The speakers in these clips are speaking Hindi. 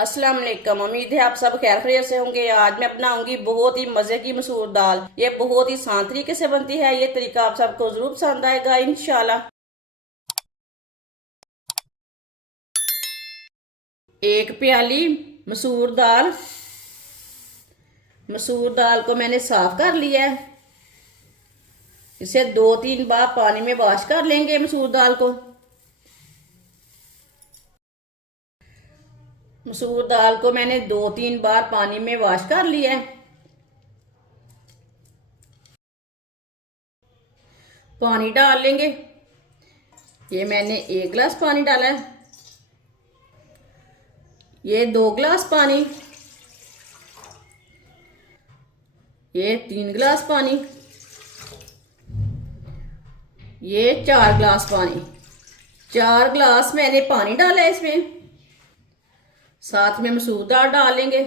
अस्सलाम वालेकुम। उम्मीद है आप सब खैर खैरियत से होंगे। आज मैं बनाऊंगी बहुत ही मजे की मसूर दाल। ये बहुत ही आसान तरीके से बनती है। ये तरीका आप सबको जरूर पसंद आएगा इंशाल्लाह। एक प्याली मसूर दाल। मसूर दाल को मैंने साफ कर लिया है। इसे 2-3 बार पानी में वॉश कर लेंगे मसूर दाल को। मसूर दाल को मैंने 2-3 बार पानी में वॉश कर लिया है। पानी डाल लेंगे। ये मैंने 1 गिलास पानी डाला है। ये 2 गिलास पानी। ये 3 गिलास पानी। ये 4 गिलास पानी। 4 गिलास मैंने पानी डाला है इसमें। साथ में मसूर दाल डाल लेंगे।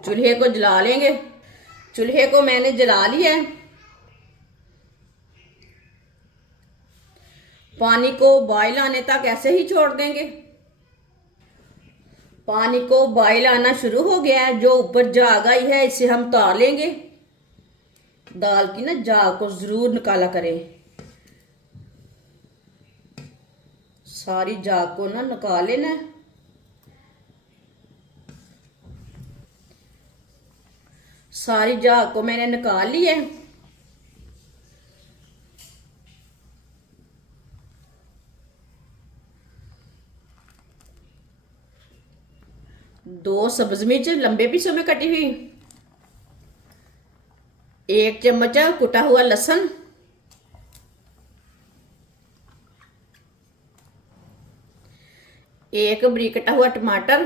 चूल्हे को जला लेंगे। चूल्हे को मैंने जला लिया है। पानी को बॉयल आने तक ऐसे ही छोड़ देंगे। पानी को बॉयल आना शुरू हो गया है। जो ऊपर झाग आई है इसे हम उतार लेंगे। दाल की ना झाग को जरूर निकाला करें। सारी झाग को ना निकाल लेना है। सारी झाग को मैंने निकाल ली है। दो सब्ज मिर्च लंबे पीसों में कटी हुई। 1 चम्मच कुटा हुआ लहसुन। 1 बारीक कटा हुआ टमाटर।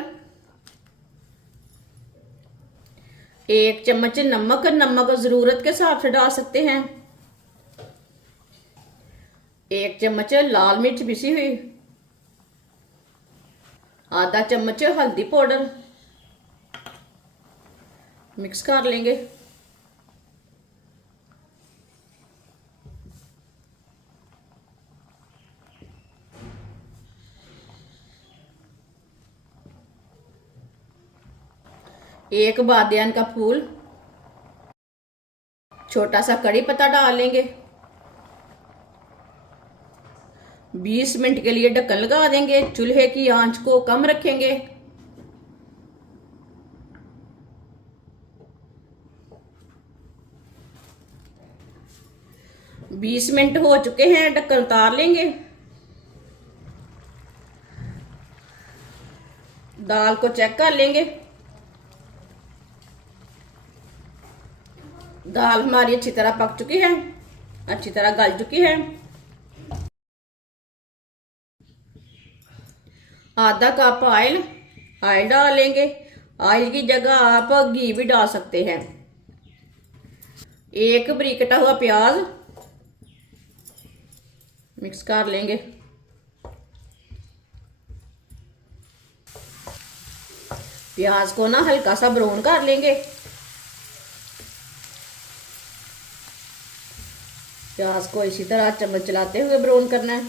1 चम्मच नमक। नमक जरूरत के हिसाब से डाल सकते हैं। 1 चम्मच लाल मिर्च पिसी हुई। आधा चम्मच हल्दी पाउडर। मिक्स कर लेंगे। एक बादियान का फूल। छोटा सा कड़ी पत्ता डाल लेंगे। 20 मिनट के लिए ढक्कन लगा देंगे। चूल्हे की आंच को कम रखेंगे। 20 मिनट हो चुके हैं। ढक्कन उतार लेंगे। दाल को चेक कर लेंगे। दाल हमारी अच्छी तरह पक चुकी है। अच्छी तरह गल चुकी है। आधा कप ऑयल डाल लेंगे। ऑयल की जगह आप घी भी डाल सकते हैं। 1 बारीक कटा हुआ प्याज मिक्स कर लेंगे। प्याज को ना हल्का सा ब्राउन कर लेंगे। प्याज को इसी तरह चम्मच चलाते हुए ब्राउन करना है।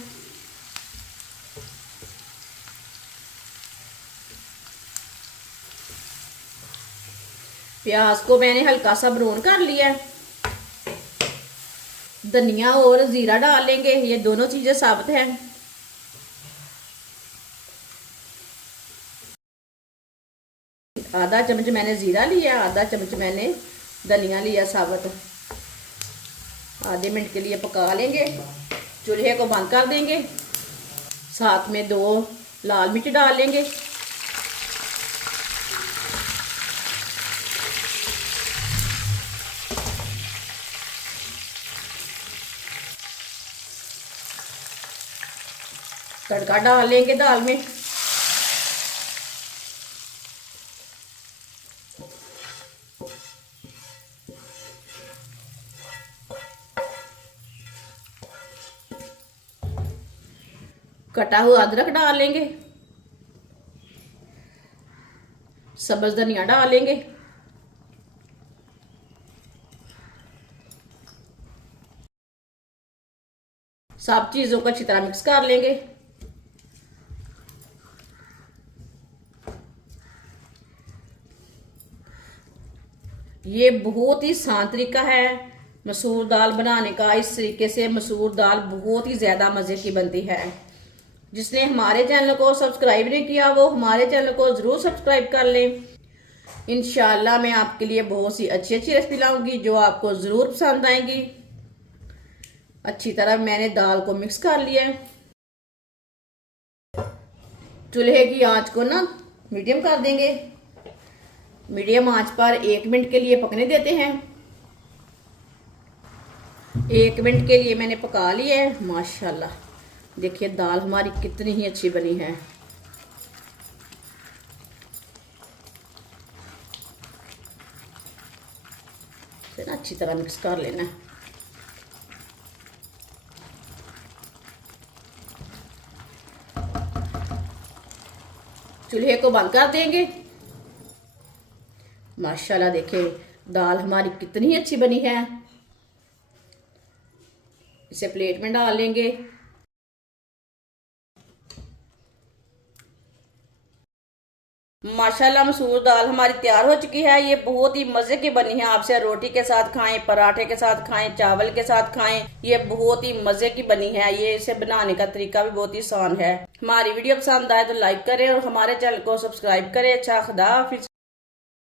प्याज को मैंने हल्का सा ब्राउन कर लिया है। धनिया और जीरा डाल लेंगे। ये दोनों चीजें साबुत हैं। आधा चम्मच मैंने जीरा लिया। आधा चम्मच मैंने धनिया लिया साबुत। आधे मिनट के लिए पका लेंगे। चूल्हे को बंद कर देंगे। साथ में 2 लाल मिर्च डाल लेंगे। तड़का डाल लेंगे दाल में। कटा हुआ अदरक डाल लेंगे। सब्ज धनिया डाल लेंगे। सब चीज़ों को अच्छी तरह मिक्स कर लेंगे। ये बहुत ही आसान तरीका है मसूर दाल बनाने का। इस तरीके से मसूर दाल बहुत ही ज़्यादा मज़े की बनती है। जिसने हमारे चैनल को सब्सक्राइब नहीं किया वो हमारे चैनल को ज़रूर सब्सक्राइब कर लें। इंशाल्लाह मैं आपके लिए बहुत सी अच्छी अच्छी रेसिपी लाऊंगी जो आपको ज़रूर पसंद आएंगी। अच्छी तरह मैंने दाल को मिक्स कर लिया है। चूल्हे की आंच को ना मीडियम कर देंगे। मीडियम आंच पर 1 मिनट के लिए पकने देते हैं। 1 मिनट के लिए मैंने पका लिया है। माशाल्लाह देखिए दाल हमारी कितनी ही अच्छी बनी है। इसे ना अच्छी तरह मिक्स कर लेना है। चूल्हे को बंद कर देंगे। माशाल्लाह देखिए दाल हमारी कितनी अच्छी बनी है। इसे प्लेट में डाल लेंगे। माशाल्लाह मसूर दाल हमारी तैयार हो चुकी है। ये बहुत ही मजे की बनी है। आपसे रोटी के साथ खाएं, पराठे के साथ खाएं, चावल के साथ खाएं। ये बहुत ही मजे की बनी है। ये इसे बनाने का तरीका भी बहुत ही आसान है। हमारी वीडियो पसंद आए तो लाइक करें और हमारे चैनल को सब्सक्राइब करें। अच्छा खुदा हाफिज।